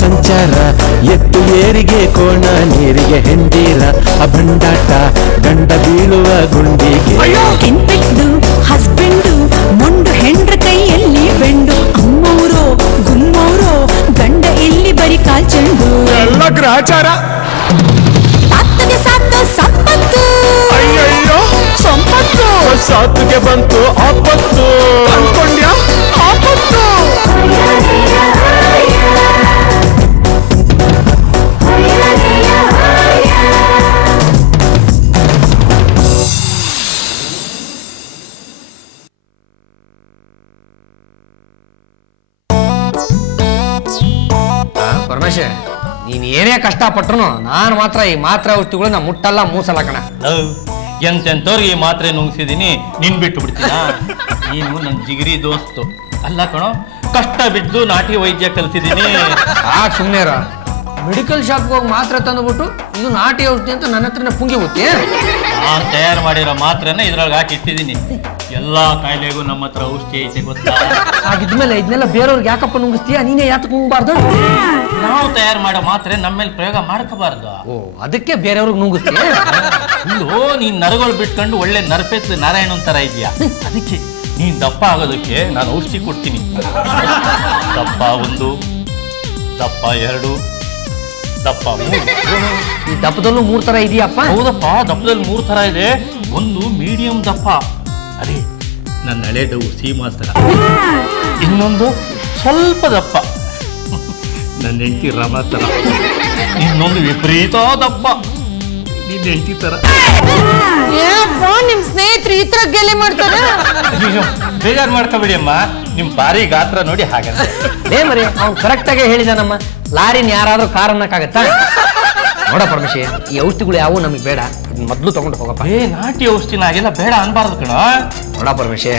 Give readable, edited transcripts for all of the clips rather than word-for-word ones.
ಸಂಚಾರ ಎತ್ತು ಏರಿಗೆ ಕೋಣ ನೀರಿಗೆ ಹೆಂಡೀರ ಅಭಂಡಾಟ ಗಂಡ ಬೀಳುವ ಗುಂಡಿಗೆ ಕೆಂಪೆಟ್ಟು ಹಸ್ಬೆಂಡು ಮೊಂಡು ಹೆಂಡ್ರ ಕೈಯಲ್ಲಿ ಬೆಂಡು ಅಮ್ಮವರು ಗುಮ್ಮವರು ಗಂಡ ಇಲ್ಲಿ ಬರಿ ಕಾಲ್ಚಂಡು ಎಲ್ಲ ಗ್ರಹಚಾರ ಸಾತ್ತಿಗೆ ಸಾತ್ತು ಸಂಪತ್ತು ಅಯ್ಯಯ್ಯೋ ಸಂಪತ್ತು ಸಾತ್ತಿಗೆ ಬಂತು ಆಪತ್ತು ಅನ್ಕೊಂಡ್ಯಾ ಆಪತ್ತು ಪರಮೇಶ್ವರ ನೀನ್ ಏನೇ ಕಷ್ಟಪಟ್ರು ನಾನು ಮಾತ್ರ ಈ ಮಾತ್ರೆ ಔಷಧಿಗಳನ್ನ ಮುಟ್ಟಲ್ಲ ಮೂಸಲ್ಲ ಕಣ. ಎಂತೆಂತವ್ರಿಗೆ ಈ ಮಾತ್ರೆ ನುಂಗ್ಸಿದೀನಿ ನಿನ್ ಬಿಟ್ಟು ಬಿಡ್ತೀನ. ನೀನು ನನ್ನ ಜಿಗಿರಿ ದೋಸ್ತು ಅಲ್ಲ ಕಣೋ, ಕಷ್ಟ ಬಿದ್ದು ನಾಟಿ ವೈದ್ಯ ಕಲ್ತಿದ್ದೀನಿ. ಸುಮ್ಮನೆ ಮೆಡಿಕಲ್ ಶಾಪ್ಗೆ ಹೋಗಿ ಮಾತ್ರೆ ತಂದುಬಿಟ್ಟು ಇದು ನಾಟಿ ಔಷಧಿ ಅಂತ ನನ್ನ ಹತ್ರನೇ ಪುಂಗಿ ಹೋಗ್ತಿ. ನಾನು ತಯಾರು ಮಾಡಿರೋ ಮಾತ್ರೆನ ಇದ್ರೊಳಗೆ ಹಾಕಿ ಇಟ್ಟಿದ್ದೀನಿ. ಎಲ್ಲಾ ಕಾಯಿಲೆಗೂ ನಮ್ಮ ಹತ್ರ ಔಷಧಿ ಐತೆ ಗೊತ್ತಾ. ಹಾಗಿದ್ಮೇಲೆ ಇದನ್ನೆಲ್ಲ ಬೇರೆಯವ್ರಿಗೆ ಯಾಕಪ್ಪ ನುಂಗಿಸ್ತೀಯ? ನೀನೇ ಯಾತಕ್ಕೆ ನುಂಗಬಾರ್ದು? ನಾವು ತಯಾರು ಮಾಡೋ ಮಾತ್ರೆ ನಮ್ಮ ಮೇಲೆ ಪ್ರಯೋಗ ಮಾಡ್ಕೋಬಾರ್ದು. ಓ, ಅದಕ್ಕೆ ಬೇರೆಯವ್ರಿಗೆ ನುಂಗಿಸ್ತೀಯ? ಇಲ್ಲೋ ನೀನ್ ನರಗಳು ಬಿಟ್ಕೊಂಡು ಒಳ್ಳೆ ನರಪೆತ್ತು ನಾರಾಯಣನ್ ತರ ಇದೆಯಾ. ಅದಕ್ಕೆ ನೀನ್ ದಪ್ಪ ಆಗೋದಕ್ಕೆ ನಾನು ಔಷಧಿ ಕೊಡ್ತೀನಿ. ದಪ್ಪ 1, ದಪ್ಪ 2, ದಪ್ಪ 3. ಈ ದಪ್ಪದಲ್ಲೂ 3 ತರ ಇದೆಯಪ್ಪ? ಹೌದಪ್ಪ, ದಪ್ಪದಲ್ಲಿ 3 ತರ ಇದೆ. ಒಂದು ಮೀಡಿಯಂ ದಪ್ಪ, ಅದೇ ನನ್ನ ಹಳೆದವು ಸೀಮಾ ತರ. ಇನ್ನೊಂದು ಸ್ವಲ್ಪ ದಪ್ಪ, ನನ್ನ ಹೆಂಡತಿ ರಮ ತರ. ಇನ್ನೊಂದು ವಿಪರೀತ ದಪ್ಪ, ನಿನ್ನ ಹೆಂಡತಿ ತರ. ನಿಮ್ ಸ್ನೇಹಿತರು ಈ ತರ ಗೆಲೆ ಮಾಡ್ತಾರೆ? ಬೇಜಾರು ಮಾಡ್ಕೋಬೇಡಿ ಅಮ್ಮ, ನಿಮ್ ಬಾರಿ ಗಾತ್ರ ನೋಡಿ ಹಾಗಂತ. ಮರಿ ಅವ್ನು ಕರೆಕ್ಟ್ ಆಗಿ ಹೇಳಿದಾನಮ್ಮ. ಲಾರಿನ ಯಾರಾದ್ರೂ ಕಾರ್ ಅನ್ನಕ್ಕಾಗತ್ತಾ? ನೋಡ ಪರಮೇಶಿ, ಈ ಔಷಧಿಗಳು ಯಾವು ನಮಗೆ ಬೇಡ, ಮೊದ್ಲು ತಗೊಂಡು ಹೋಗಪ್ಪ. ನಾಟಿ ಔಷಧಿನ ಹಾಗೆಲ್ಲ ಬೇಡ ಅನ್ಬಾರ್ದು ಕಣ. ನೋಡ ಪರಮೇಶಿ,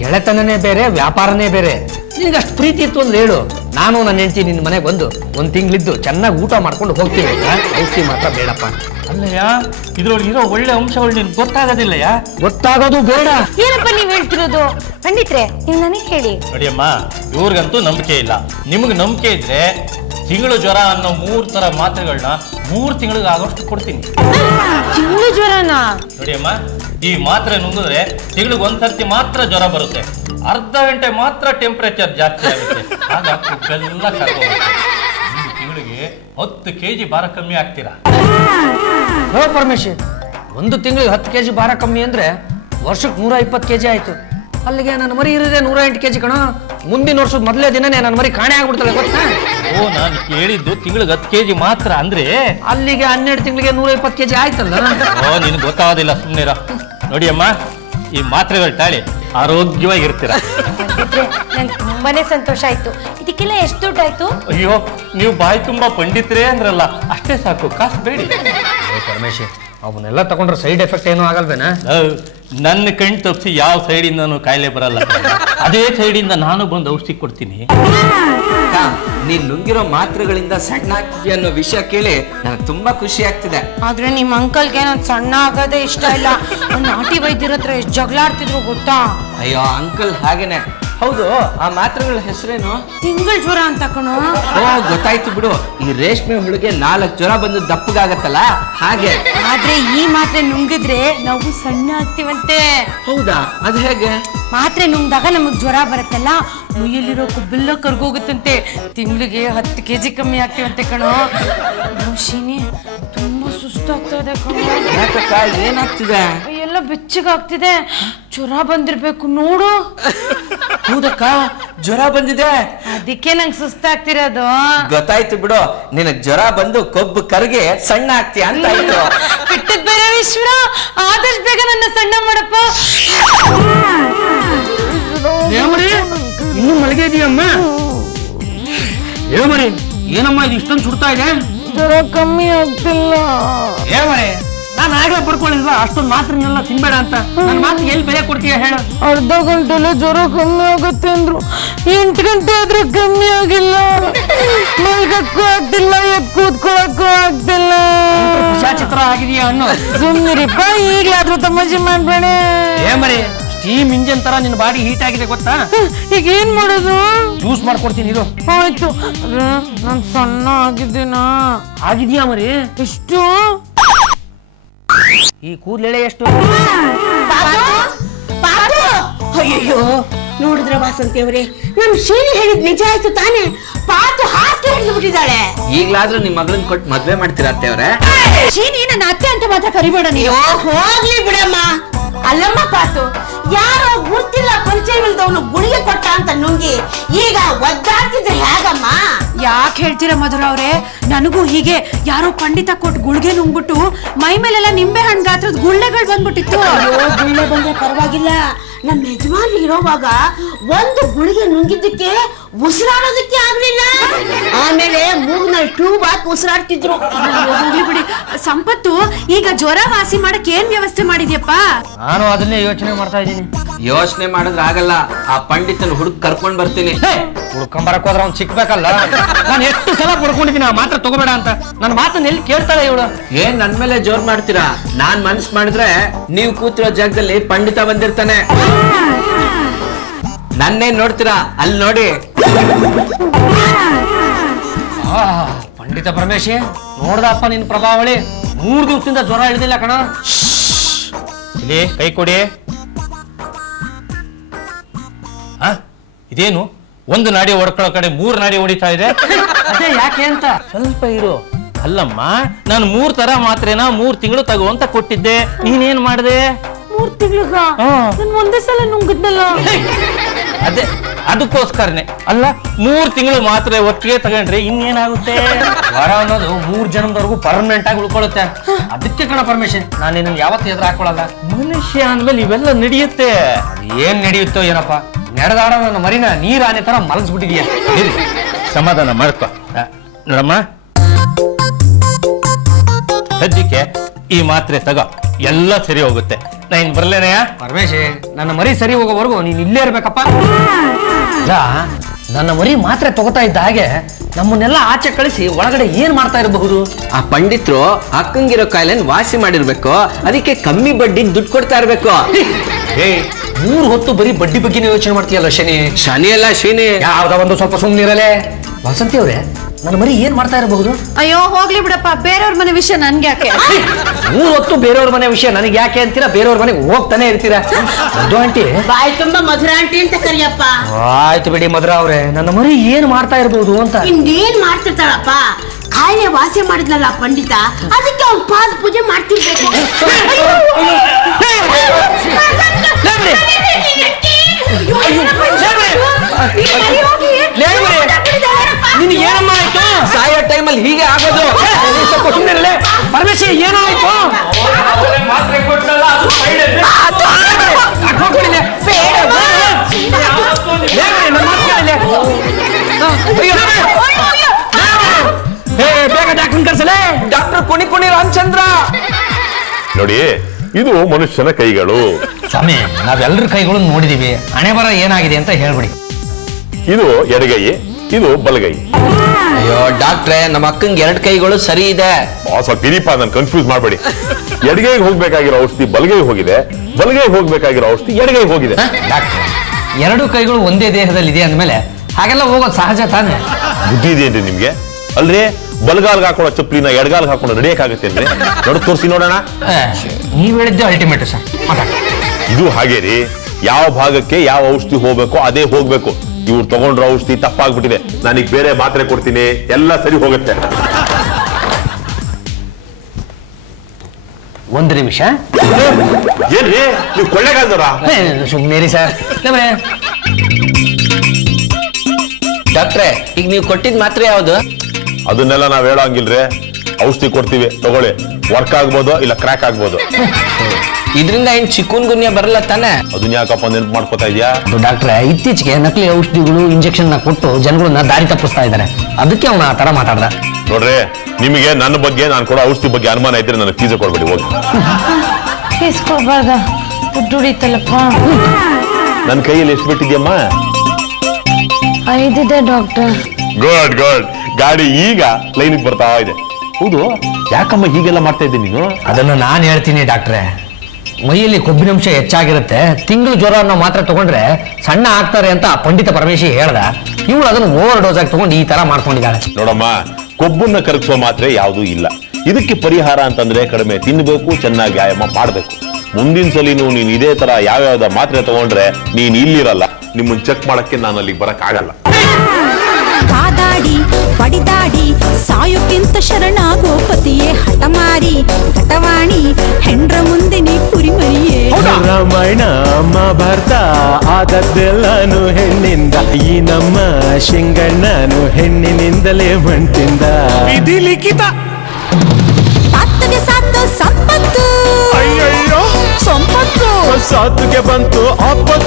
ಗೆಳೆತನನೇ ಬೇರೆ, ವ್ಯಾಪಾರನೇ ಬೇರೆ. ನಿನ್ಗೆ ಅಷ್ಟು ಪ್ರೀತಿ ಇತ್ತು ಅಂದ್ರೆ ಹೇಳು, ನಾನು ನನ್ನ ಹೆಂಡತಿ ನಿನ್ನ ಮನೆಗೆ ಬಂದು 1 ತಿಂಗಳಿದ್ದು ಚೆನ್ನಾಗಿ ಊಟ ಮಾಡ್ಕೊಂಡು ಹೋಗ್ತೀವಿ. ಔಷಧಿ ಮಾತ್ರ ಬೇಡಪ್ಪ. ಅಲ್ಲಯ್ಯ, ಇದ್ರೊಳಗಿರೋ ಒಳ್ಳೆ ಅಂಶಗಳು ನಿನ್ಗೆ ಗೊತ್ತಾಗೋದಿಲ್ಲಯ್ಯ. ಗೊತ್ತಾಗೋದು ಬೇಡ. ಏನಪ್ಪ ನೀವ್ ಹೇಳ್ತಿರೋದು? ಪಂಡಿತ್ರೆ, ನೀವು ನನಗೆ ಹೇಳಿ. ನೋಡಿಯಮ್ಮ, ಇವ್ರಿಗಂತೂ ನಂಬಿಕೆ ಇಲ್ಲ. ನಿಮ್ಗೆ ನಂಬಿಕೆ ಇದ್ರೆ ತಿಂಗಳು ಜ್ವರ ಅನ್ನೋ 3 ತರ ಮಾತ್ರೆಗಳನ್ನ 3 ತಿಂಗಳಿಗೆ ಆಗೋಷ್ಟು ಕೊಡ್ತೀನಿ. ತಿಂಗಳು ಜ್ವರನ? ನೋಡಿಯಮ್ಮ, ಈ ಮಾತ್ರೆ ನುಂಗಿದ್ರೆ ತಿಂಗಳಿಗೆ 1 ಸರ್ತಿ ಮಾತ್ರ ಜ್ವರ ಬರುತ್ತೆ. ಅರ್ಧ ಗಂಟೆ ಮಾತ್ರ ಟೆಂಪರೇಚರ್ ಜಾಸ್ತಿ ಆಗುತ್ತೆ. ಆಗ ಎಲ್ಲ ಕರ್ಕೋಗುತ್ತೆ. ತಿಂಗಳಿಗೆ 10 kg ಭಾರ ಕಮ್ಮಿ ಆಗ್ತೀರಾ. ಹೋ ಪರಮೇಶಿ, 1 ತಿಂಗಳಿಗೆ 10 kg ಭಾರ ಕಮ್ಮಿ ಅಂದ್ರೆ ವರ್ಷಕ್ಕೆ 120 kg ಆಯ್ತು. ಅಲ್ಲಿಗೆ ನನ್ನ ಮರಿ ಇರೋದೇ 108 kg ಕಣ. ಮುಂದಿನ ವರ್ಷದ ಮೊದಲೇ ದಿನನೇ ನನ್ನ ಮರಿ ಕಾಣೆ ಆಗ್ಬಿಡ್ತಾಳೆ ಗೊತ್ತಾ? ಓ, ನಾನು ಕೇಳಿದ್ದು ತಿಂಗಳಿಗೆ 10 kg ಮಾತ್ರ ಅಂದ್ರೆ ಅಲ್ಲಿಗೆ 12 ತಿಂಗಳಿಗೆ 120 kg ಆಯ್ತಲ್ಲ. ಓ, ನಿನ್ಗೆ ಗೊತ್ತಾಗೋದಿಲ್ಲ, ಸುಮ್ಮನೆರ. ನೋಡಿಯಮ್ಮ, ಈ ಮಾತ್ರೆಗಳು ತಾಳಿ ಆರೋಗ್ಯವಾಗಿರ್ತೀರ. ನಂಗೆ ತುಂಬಾನೇ ಸಂತೋಷ ಆಯ್ತು. ಇದಕ್ಕೆಲ್ಲ ಎಷ್ಟು ದುಡ್ಡಾಯ್ತು? ಅಯ್ಯೋ, ನೀವು ಬಾಯಿ ತುಂಬಾ ಪಂಡಿತರೇ ಅಂದ್ರಲ್ಲ, ಅಷ್ಟೇ ಸಾಕು, ಕಾಸು ಬೇಡಿ. ಪರಮೇಶಿ, ಅವನ್ನೆಲ್ಲ ತಗೊಂಡ್ರೆ ಸೈಡ್ ಎಫೆಕ್ಟ್ ಏನೂ ಆಗಲ್ವೇನಾ? ನನ್ನ ಕಣ್ ತಪ್ಪಿಸಿ ಯಾವ ಸೈಡಿಂದನೂ ಕಾಯಿಲೆ ಬರಲ್ಲ. ಅದೇ ಸೈಡಿಂದ ನಾನು ಬಂದು ಔಷಧಿ ಕೊಡ್ತೀನಿ. ನೀನ್ ನುಂಗಿರೋ ಮಾತ್ರೆಗಳಿಂದ ಸಣ್ಣ ಆಗ್ತಿದ್ಯಾ ಅನ್ನೋ ವಿಷಯ ಕೇಳಿ ನನಗೆ ತುಂಬಾ ಖುಷಿ ಆಗ್ತಿದೆ. ಆದ್ರೆ ನಿಮ್ ಅಂಕಲ್ಗೆ ನಾನು ಸಣ್ಣ ಆಗೋದೇ ಇಷ್ಟ ಇಲ್ಲ. ನಾಟಿ ವೈದ್ಯರ ಹತ್ರ ಎಷ್ಟು ಜಗಳಾಡ್ತಿದ್ರು ಗೊತ್ತಾ? ಅಯ್ಯೋ ಅಂಕಲ್ ಹಾಗೇನೆ. ಹೌದು, ಆ ಮಾತ್ರೆಗಳ ಹೆಸರೇನು? ತಿಂಗಳ ಜ್ವರ ಅಂತ ಕಣೋ. ಓ, ಗೊತ್ತಾಯ್ತು ಬಿಡು. ಈ ರೇಷ್ಮೆ ಹುಳುಗೆ 4 ಜ್ವರ ಬಂದು ದಪ್ಪಗಾಗತ್ತಲ್ಲ ಹಾಗೆ. ಆದ್ರೆ ಈ ಮಾತ್ರೆ ನುಂಗಿದ್ರೆ ನಾವು ಸಣ್ಣ ಆಗ್ತೀವಂತೆ. ಹೌದಾ? ಅದು ಹೇಗೆ? ಮಾತ್ರೆ ನುಂಗ್ದಾಗ ನಮಗ್ ಜ್ವರ ಬರುತ್ತಲ್ಲ, ಮುಯ್ಯಲ್ಲಿರೋ ಕೊಬ್ಬೆಲ್ಲ ಕರ್ಗೋಗುತ್ತಂತೆ. ತಿಂಗಳಿಗೆ 10 kg ಕಮ್ಮಿ ಆಗ್ತೀವಂತೆ ಕಣೋ. ಶೀನಿ, ತುಂಬಾ ಸುಸ್ತಾಗ್ತದೆ ಕಣೋ. ಯಾಕಕ್ಕ, ಏನಾಗ್ತಿದೆ? ಎಲ್ಲ ಬೆಚ್ಚಗಾಗ್ತಿದೆ. ಜ್ವರ ಬಂದಿರ್ಬೇಕು ನೋಡು. ಹೌದಕ್ಕ, ಜ್ವರ ಬಂದಿದೆ. ಅದಕ್ಕೆ ನಂಗೆ ಸುಸ್ತಾಗ್ತಿರೋದು. ಗೊತ್ತಾಯ್ತು ಬಿಡು, ನಿನಗ್ ಜ್ವರ ಬಂದು ಕೊಬ್ಬು ಕರಗಿ ಸಣ್ಣ ಆಗ್ತೀಯ ಅಂತ ಆಯ್ತು. ಬಿಟ್ಟದ್ ಬೇರೆ ವಿಶ್ವ, ಆದಷ್ಟು ಬೇಗ ನನ್ನ ಸಣ್ಣ ಮಾಡಪ್ಪ. ಇನ್ನು ಮಲಗೆ ಇದೆಯಮ್ಮ? ಮರಿ, ಏನಮ್ಮ ಇದು ಇಷ್ಟೊಂದು ಸುಡ್ತಾ ಇದೆ? ಜ್ವರ ಕಮ್ಮಿ ಆಗ್ತಿಲ್ಲ. ಮರಿ, ನಾನು ಆಗ್ಲೇ ಪಡ್ಕೊಂಡಿಲ್ಲ ಅಷ್ಟೊಂದು ಮಾತ್ರನೆಲ್ಲ ತಿನ್ಬೇಡ ಅಂತ. ನನ್ನ ಮಾತು ಎಲ್ಲಿ ಬೆಲೆ ಕೊಡ್ತೀಯ ಹೇಳು? ಅರ್ಧ ಗಂಟೆಲೆ ಜ್ವರ ಕಮ್ಮಿ ಆಗುತ್ತೆ ಅಂದ್ರು. 8 ಗಂಟೆ ಆದ್ರೂ ಕಮ್ಮಿ ಆಗಿಲ್ಲ. ಮಲ್ಗಕ್ಕೂ ಆಗ್ತಿಲ್ಲ, ಎದ್ದು ಕೂತ್ಕೊಳಕ್ಕೂ ಆಗ್ತಿಲ್ಲ. ಚಿತ್ರ ಆಗಿದೆಯಾ ಅನ್ನೋ? ಸುಮ್ಮನಿರಿಪ್ಪ, ಈಗಲಾದ್ರೂ ತಮಾಷೆ ಮಾಡ್ಬೇಡ. ಮರಿ, ಸ್ಟೀಮ್ ಇಂಜಿನ್ ತರ ನಿನ್ನ ಬಾಡಿ ಹೀಟ್ ಆಗಿದೆ ಗೊತ್ತಾ? ಈಗ ಏನ್ ಮಾಡೋದು? ಜ್ಯೂಸ್ ಮಾಡ್ಕೊಡ್ತೀನಿ ಇರು. ಆಯ್ತು. ನಾನು ಸಣ್ಣ ಆಗಿದ್ದೀನಾ? ಆಗಿದ್ಯಾ ಮರಿ? ಎಷ್ಟು? ಈ ಕೂದಲೆಳೆ ಎಷ್ಟು? ಅಯ್ಯೋ ನೋಡಿದ್ರ ವಾಸಂತಿ ಅವರೇ, ನಮ್ ಶೀಲಿ ಹೇಳಿದ್ ನಿಜ ಆಯ್ತು ತಾನೆ? ಪಾತು ಹಾಸ್ಗೆ ಹಿಡಿದು ಬಿಟ್ಟಿದ್ದಾಳೆ. ಈಗ್ಲಾದ್ರೂ ನಿಮ್ ಮಗಳನ್ ಕೊಟ್ಟು ಮದ್ವೆ ಮಾಡ್ತೀರಾ ಅತ್ತೆ ಅವ್ರೆ? ಶೀನಿ ನನ್ನ ಅತ್ತೆ ಅಂತ ಮಾತ್ರ ಕರಿಬೇಡ ನೀವು. ಹೋಗ್ಲಿ ಬಿಡಮ್ಮ. ಅಲ್ಲಮ್ಮ ಪಾತು, ಯಾರೋ ಗುರ್ತಿಲ್ಲ ಪರಿಚಯವಿಲ್ಲದವನು ಗುಳಿಗೆ ಕೊಟ್ಟ ಅಂತ ನುಂಗಿ ಈಗ ಒದ್ದಾಡ್ತಿದ್ರೆ ಹೇಗಮ್ಮ? ಯಾಕೆ ಹೇಳ್ತೀರಾ ಮಧುರ ಅವ್ರೆ? ನನಗೂ ಹೀಗೆ ಯಾರೋ ಪಂಡಿತ ಕೊಟ್ಟು ಗುಳ್ಗೆ ನುಂಗ್ಬಿಟ್ಟು ಮೈ ಮೇಲೆಲ್ಲ ನಿಂಬೆ ಹಣ್ಣು ಗಾತ್ರದ ಗುಳ್ಳೆಗಳು ಬಂದ್ಬಿಟ್ಟಿತ್ತು. ಗುಳ್ಳೆ ಬಂದ್ರೆ ಪರವಾಗಿಲ್ಲ, ನಮ್ಮ ಯಜಮಾನ್ ಇರೋವಾಗ ಒಂದು ಗುಳಿಗೆ ನುಂಗಿದ್ದಕ್ಕೆ ಉಸಿರಾಡೋದಕ್ಕೆ ಆಗ್ಲಿಲ್ಲ. ಆಮೇಲೆ ಮೂಗ್ನಲ್ಲಿ ಟ್ಯೂಬ್ ಹಾಕಿ ಉಸಿರಾಡ್ತಿದ್ರು. ಹೋಗ್ಲಿ ಬಿಡಿ. ಸಂಪತ್ತು, ಈಗ ಜ್ವರ ವಾಸಿ ಮಾಡಕ್ ಏನ್ ವ್ಯವಸ್ಥೆ ಮಾಡಿದ್ಯಪ್ಪ? ನಾನು ಅದನ್ನೇ ಯೋಚನೆ ಮಾಡ್ತಾ ಇದ್ದೀನಿ. ಯೋಚನೆ ಮಾಡಿದ್ರೆ ಆಗಲ್ಲ, ಆ ಪಂಡಿತನ ಹುಡುಕ್ ಕರ್ಕೊಂಡ್ ಬರ್ತೀನಿ. ಹುಡ್ಕೊಂಬರಕ್ ಹೋದ್ರೆ ಅವ್ನು ಸಿಕ್ಬೇಕಲ್ಲ. ನಾನು ಎಷ್ಟು ಸಲ ಪಡ್ಕೊಂಡಿದ್ದೀನಿ ಆ ಮಾತ್ರ ತಗೋಬೇಡ ಅಂತ. ನನ್ನ ಮಾತನ್ನ ಎಲ್ಲಿ ಕೇಳ್ತಾಳೆ ಇವಳು? ಏನ್ ನನ್ ಮೇಲೆ ಜೋರ್ ಮಾಡ್ತೀರಾ? ನಾನ್ ಮನ್ಸ್ ಮಾಡಿದ್ರೆ ನೀವು ಕೂತಿರೋ ಜಾಗದಲ್ಲಿ ಪಂಡಿತ ಬಂದಿರ್ತಾನೆ. ನನ್ನೇನ್ ನೋಡ್ತೀರಾ? ಅಲ್ಲಿ ನೋಡಿ. ಪಂಡಿತ ಪರಮೇಶಿ, ನೋಡ್ದಪ್ಪ ನಿನ್ ಪ್ರಭಾವಳಿ. 3 ದಿವಸದಿಂದ ಜ್ವರ ಇಳಿದಿಲ್ಲ ಕಣ. ಇಲ್ಲಿ ಕೈ ಕೊಡಿ. ಇದೇನು ಒಂದು ನಾಡಿ ಹೊಡ್ಕೊಳ್ಳೋ ಕಡೆ 3 ನಾಡಿ ಹೊಡಿತಾ ಇದೆ? ಅದೇ ಯಾಕೆ ಅಂತ ಸ್ವಲ್ಪ ಇರು. ಅಲ್ಲಮ್ಮ, ನಾನು 3 ತರ ಮಾತ್ರೆನ 3 ತಿಂಗಳು ತಗೋ ಅಂತ ಕೊಟ್ಟಿದ್ದೆ. ನೀನೇನ್ ಮಾಡಿದೆ? 3 ತಿಂಗಳಿಗ ನಾನು ಒಂದೇ ಸಲ ನುಂಗಿದ್ನಲ್ಲ. ಅದೇ ಅದಕ್ಕೋಸ್ಕರನೇ ಅಲ್ಲ, 3 ತಿಂಗಳು ಮಾತ್ರೆ ಒಟ್ಟಿಗೆ ತಗೊಂಡ್ರೆ ಇನ್ನೇನಾಗುತ್ತೆ? ಜ್ವರ ಅನ್ನೋದು 3 ಜನ್ಮದವರೆಗೂ ಪರ್ಮನೆಂಟ್ ಆಗಿ ಉಳ್ಕೊಳ್ಳುತ್ತೆ. ಅದಕ್ಕೆ ಕಣ ಪರಮೇಶ್, ನಾನು ನಿನ್ನ ಯಾವತ್ತೂ ಎದುರು ಹಾಕೊಳ್ಳಲ್ಲ. ಮನುಷ್ಯ ಅಂದ್ಮೇಲೆ ಇವೆಲ್ಲ ನಡೆಯುತ್ತೆ. ಏನ್ ನಡೆಯುತ್ತೋ ಏನಪ್ಪ, ನಡೆದಾಡ ನನ್ನ ಮರಿನ ನೀರ್ ಆನೆ ತರ ಮಲಗಿಸ್ಬಿಟ್ಟಿದೀಯ. ಸಮಾಧಾನ ಮಾಡ್ಕೊ. ನೋಡಮ್ಮ, ಸದ್ಯಕ್ಕೆ ಈ ಮಾತ್ರೆ ತಗೋ, ಎಲ್ಲ ಸರಿ ಹೋಗುತ್ತೆ. ನಾನು ಬರ್ಲೇನೆಯ? ಪರಮೇಶ್, ನನ್ನ ಮರಿ ಸರಿ ಹೋಗೋವರೆಗೂ ನೀನ್ ಇಲ್ಲೇ ಇರ್ಬೇಕಪ್ಪ. ಇಲ್ಲ, ನನ್ನ ಮರಿ ಮಾತ್ರೆ ತಗೋತಾ ಇದ್ದ ಹಾಗೆ ನಮ್ಮನ್ನೆಲ್ಲ ಆಚೆ ಕಳಿಸಿ ಒಳಗಡೆ ಏನ್ ಮಾಡ್ತಾ ಇರಬಹುದು? ಆ ಪಂಡಿತರು ಅಕ್ಕಂಗಿರೋ ಕಾಯಿಲೆನ್ ವಾಸಿ ಮಾಡಿರ್ಬೇಕು, ಅದಕ್ಕೆ ಕಮ್ಮಿ ಬಡ್ಡಿ ದುಡ್ಡು ಕೊಡ್ತಾ ಇರ್ಬೇಕು. 3 ಹೊತ್ತು ಬರೀ ಬಡ್ಡಿ ಬಗ್ಗೆನೇ ಯೋಚನೆ ಮಾಡ್ತೀಯಲ್ಲ ಶನಿ. ಶನಿ ಅಲ್ಲ ಶೀನಿ. ಯಾವ್ದ ಒಂದು ಸ್ವಲ್ಪ ಸುಮ್ಮನಿರಲೇ. ವಸಂತಿ ಅವ್ರೆ, ನನ್ನ ಮರಿ ಏನ್ ಮಾಡ್ತಾ ಇರಬಹುದು? ಅಯ್ಯೋ ಹೋಗ್ಲಿ ಬಿಡಪ್ಪ, ಬೇರೆಯವ್ರ ಮನೆ ವಿಷಯ ನನ್ಗೆ ಯಾಕೆ? 3 ಹೊತ್ತು ಬೇರೆಯವ್ರ ಮನೆ ವಿಷಯ ನನಗೆ ಯಾಕೆ ಅಂತೀರಾ? ಬೇರೆಯವ್ರ ಮನೆಗೆ ಹೋಗ್ತಾನೆ ಇರ್ತೀರಾ. ಅದು ಆಂಟಿ, ಬಾಯಿ ತುಂಬಾ ಮಧುರ ಆಂಟಿ ಅಂತ ಕರಿಯಪ್ಪ. ಆಯ್ತು ಬಿಡಿ ಮಧುರ ಅವ್ರೆ, ನನ್ನ ಮರಿ ಏನ್ ಮಾಡ್ತಾ ಇರಬಹುದು ಅಂತ. ಇನ್ನೇನ್ ಮಾಡ್ತಿರ್ತಾಳಪ್ಪ? ಕಾಯಿಲೆ ವಾಸಿ ಮಾಡಿದ್ನಲ್ಲ ಪಂಡಿತ, ಅದಕ್ಕೆ ಅವ್ನ್ ಪಾದ ಪೂಜೆ ಮಾಡ್ತಿರ್ಬೇಕು. ನಿನ್ ಏನಮ್ಮ ಆಯ್ತು? ಸಾಯೋ ಟೈಮಲ್ಲಿ ಹೀಗೆ ಆಗೋದು. ಸ್ವಲ್ಪ ಸುಮ್ಮನೆ ಪರಮೇಶ್, ಏನಾಯ್ತು? ಬೇಗ ಡಾಕ್ಟರ್ ಕರ್ಸಲೇ. ಡಾಕ್ಟರ್ ಕುಣಿ ರಾಮಚಂದ್ರ. ನೋಡಿ, ಇದು ಮನುಷ್ಯನ ಕೈಗಳು. ಸ್ವಾಮಿ, ನಾವೆಲ್ಲರ ಕೈಗಳನ್ನು ನೋಡಿದೀವಿ. ಹಣೆ ಬರ ಏನಾಗಿದೆ ಅಂತ ಹೇಳ್ಬಿಡಿ. ಇದು ಎಡಗೈ, ಇದು ಬಲಗೈ. ಅಯ್ಯೋ ಡಾಕ್ಟ್ರೆ, ನಮ್ಮ ಅಕ್ಕಂಗೆ 2 ಕೈಗಳು ಸರಿ ಇದೆ. ಸ್ವಲ್ಪ ಇರಿಪ, ನಾನು ಕನ್ಫ್ಯೂಸ್ ಮಾಡಬೇಡಿ. ಎಡಗೈಗೆ ಹೋಗ್ಬೇಕಾಗಿರೋ ಔಷಧಿ ಬಲಗೈ ಹೋಗಿದೆ, ಬಲಗೈ ಹೋಗ್ಬೇಕಾಗಿರೋ ಔಷಧಿ ಎಡಗೈ ಹೋಗಿದೆ. ಡಾಕ್ಟರ್, 2 ಕೈಗಳು ಒಂದೇ ದೇಹದಲ್ಲಿ ಇದೆ ಅಂದ್ಮೇಲೆ ಹಾಗೆಲ್ಲ ಹೋಗೋದು ಸಹಜ ತಾನೆ? ಬುದ್ಧಿ ಇದೆಯೇನ್ರಿ ನಿಮ್ಗೆ? ಅಲ್ರಿ, ಬಲಗಾಲ್ಗೆ ಹಾಕೊಳ್ಳೋ ಚಪ್ಪಲಿನ ಎಡಗಾಲ್ಗೆ ಹಾಕೊಂಡು ನಡೆಯಕ್ಕಾಗತ್ತೆ ಅಂದ್ರೆ ನೋಡಿ, ತೋರಿಸಿ ನೋಡೋಣ. ನೀವ್ ಹೇಳಿದ್ದೆ ಅಲ್ಟಿಮೇಟ್ ಸರ್. ಇದು ಹಾಗೆ ರೀ, ಯಾವ ಭಾಗಕ್ಕೆ ಯಾವ ಔಷಧಿ ಹೋಗ್ಬೇಕೋ ಅದೇ ಹೋಗ್ಬೇಕು. ಇವ್ರು ತಗೊಂಡ್ರ ಔಷಧಿ ತಪ್ಪಾಗ್ಬಿಟ್ಟಿದೆ, ನಾನೀಗ ಬೇರೆ ಮಾತ್ರೆ ಕೊಡ್ತೀನಿ, ಎಲ್ಲ ಸರಿ ಹೋಗುತ್ತೆ. 1 ನಿಮಿಷ. ಏನ್ರಿ, ನೀವು ಕೊಳ್ಳೆಗಾಲ್ದವ್ರ? ಸುಮ್ಮನೆ ಸರ್. ಡಾಕ್ಟ್ರೆ, ಈಗ ನೀವು ಕೊಟ್ಟಿದ್ ಮಾತ್ರೆ ಯಾವ್ದು? ಅದನ್ನೆಲ್ಲ ನಾವ್ ಹೇಳೋಂಗಿಲ್ರಿ. ಔಷಧಿ ಕೊಡ್ತೀವಿ, ತಗೊಳ್ಳಿ. ವರ್ಕ್ ಆಗ್ಬೋದು, ಇಲ್ಲ ಕ್ರ್ಯಾಕ್ ಆಗ್ಬೋದು. ಇದರಿಂದ ಏನ್ ಚಿಕೂನ್ ಗುನ್ಯ ಬರಲ್ಲ ತಾನೆ? ಅದನ್ನ ಯಾಕಪ್ಪ ನೆನ್ಪು ಮಾಡ್ಕೋತಾ ಇದೆಯಾ? ಡಾಕ್ಟ್ರೆ, ಇತ್ತೀಚೆಗೆ ನಕಲಿ ಔಷಧಿಗಳು ಇಂಜೆಕ್ಷನ್ ಕೊಟ್ಟು ಜನಗಳನ್ನ ದಾರಿ ತಪ್ಪಿಸ್ತಾ ಇದ್ದಾರೆ. ಅದಕ್ಕೆ ಅವನ ಆ ತರ ಮಾತಾಡ್ದ. ನೋಡ್ರಿ, ನಿಮಗೆ ನನ್ನ ಬಗ್ಗೆ, ನಾನು ಕೊಡೋ ಔಷಧಿ ಬಗ್ಗೆ ಅನುಮಾನ ಇದ್ರೆ ನನಗೆ ಫೀಸ್ ಕೊಡ್ಬೇಡಿ, ಹೋಗಿ. ಫೀಸ್ ಕೊಡ್ಬಾರ್ದ? ದುಡ್ಡು ಹೊಡಿತಲ್ಲಪ್ಪ. ನನ್ನ ಕೈಯಲ್ಲಿ ಎಷ್ಟು ಬಿಟ್ಟಿದ್ಯಮ್ಮ? 5 ಇದೆ ಡಾಕ್ಟರ್. Good good. ಗಾಡಿ ಈಗ ಲೈನಿಗೆ ಬರ್ತಾ ಇದೆ. ಹೌದು, ಯಾಕಮ್ಮ ಹೀಗೆಲ್ಲ ಮಾಡ್ತಾ ಇದ್ದೀನಿ ನೀನು? ಅದನ್ನು ನಾನು ಹೇಳ್ತೀನಿ ಡಾಕ್ಟ್ರೆ. ಮೈಯಲ್ಲಿ ಕೊಬ್ಬಿನಂಶ ಹೆಚ್ಚಾಗಿರುತ್ತೆ, ತಿಂಗಳು ಜ್ವರ ಅನ್ನೋ ಮಾತ್ರೆ ತಗೊಂಡ್ರೆ ಸಣ್ಣ ಆಗ್ತಾರೆ ಅಂತ ಪಂಡಿತ ಪರಮೇಶಿ ಹೇಳ್ದ. ಇವಳು ಅದನ್ನು ಓವರ್ ಡೋಸ್ ಆಗಿ ತಗೊಂಡು ಈ ತರ ಮಾಡ್ಕೊಂಡಿದ್ದಾಳೆ. ನೋಡಮ್ಮ, ಕೊಬ್ಬನ್ನ ಕರಗಿಸೋ ಮಾತ್ರೆ ಯಾವುದೂ ಇಲ್ಲ. ಇದಕ್ಕೆ ಪರಿಹಾರ ಅಂತಂದ್ರೆ ಕಡಿಮೆ ತಿನ್ಬೇಕು, ಚೆನ್ನಾಗಿ ವ್ಯಾಯಾಮ ಮಾಡ್ಬೇಕು. ಮುಂದಿನ ಸಲಿನೂ ನೀನ್ ಇದೇ ತರ ಯಾವ್ಯಾವ್ದ ಮಾತ್ರೆ ತಗೊಂಡ್ರೆ ನೀನ್ ಇಲ್ಲಿರಲ್ಲ. ನಿಮ್ಮನ್ನ ಚೆಕ್ ಮಾಡಕ್ಕೆ ನಾನು ಅಲ್ಲಿಗೆ ಬರಕ್ ಆಗಲ್ಲ. ಕಾದಾಡಿ ಬಡಿದಾಡಿ ಸಾಯೋಕ್ಕಿಂತ ಶರಣಾಗೋ ಪತಿಯೇ ಹಠಮಾರಿ ಘಟವಾಣಿ ಹೆಂಡ್ರ ಮುಂದೆ ನೀ ಕುರಿಮರಿಯೇ. ರಾಮಾಯಣ ಮಹಾಭಾರತ ಆದದ್ದೆಲ್ಲಾನು ಹೆಣ್ಣಿಂದ, ಈ ನಮ್ಮ ಶಿಂಗಣ್ಣನು ಹೆಣ್ಣಿನಿಂದಲೇ ಮಂಟಿಂದ. ವಿಧಿ ಲಿಖಿತ ತಾತಗೆ ಸಾತು ಸಂಪತ್ತು, ಅಯ್ಯಯ್ಯೋ ಸಂಪತ್ತು ಸಾತುಗೆ ಬಂತು ಆಪತ್ತು.